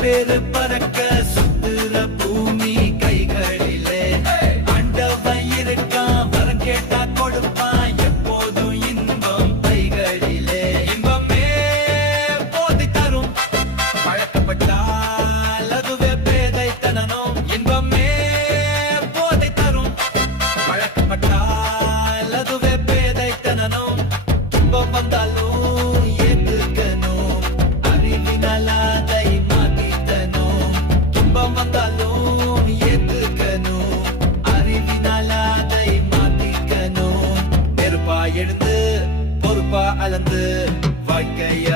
பேரு பறக்க சுத்துற பூமி கைகளிலே ஆண்டவன் இருக்கான் வரம் கேட்டா கொடுப்பான் எப்போதும் இன்பம் கைகளிலே இன்பமே போதை தரும் பழக்கப்பட்டால் அதுவே பேதைத்தனம் இன்பமே போதை தரும் பழக்கப்பட்டால் அதுவே பேதைத்தனம் இன்பம் வந்தாலும் ஏத்துக்கணும் அறிவினால் அதை மாத்தித்தனும் இன்பம் வந்தாலும் ஏத்துக்கணும் அறிவினால் அதை மாத்திக்கணும் நெருப்பா எழுந்து பொறுப்பா அளந்து வாழ்க்கைய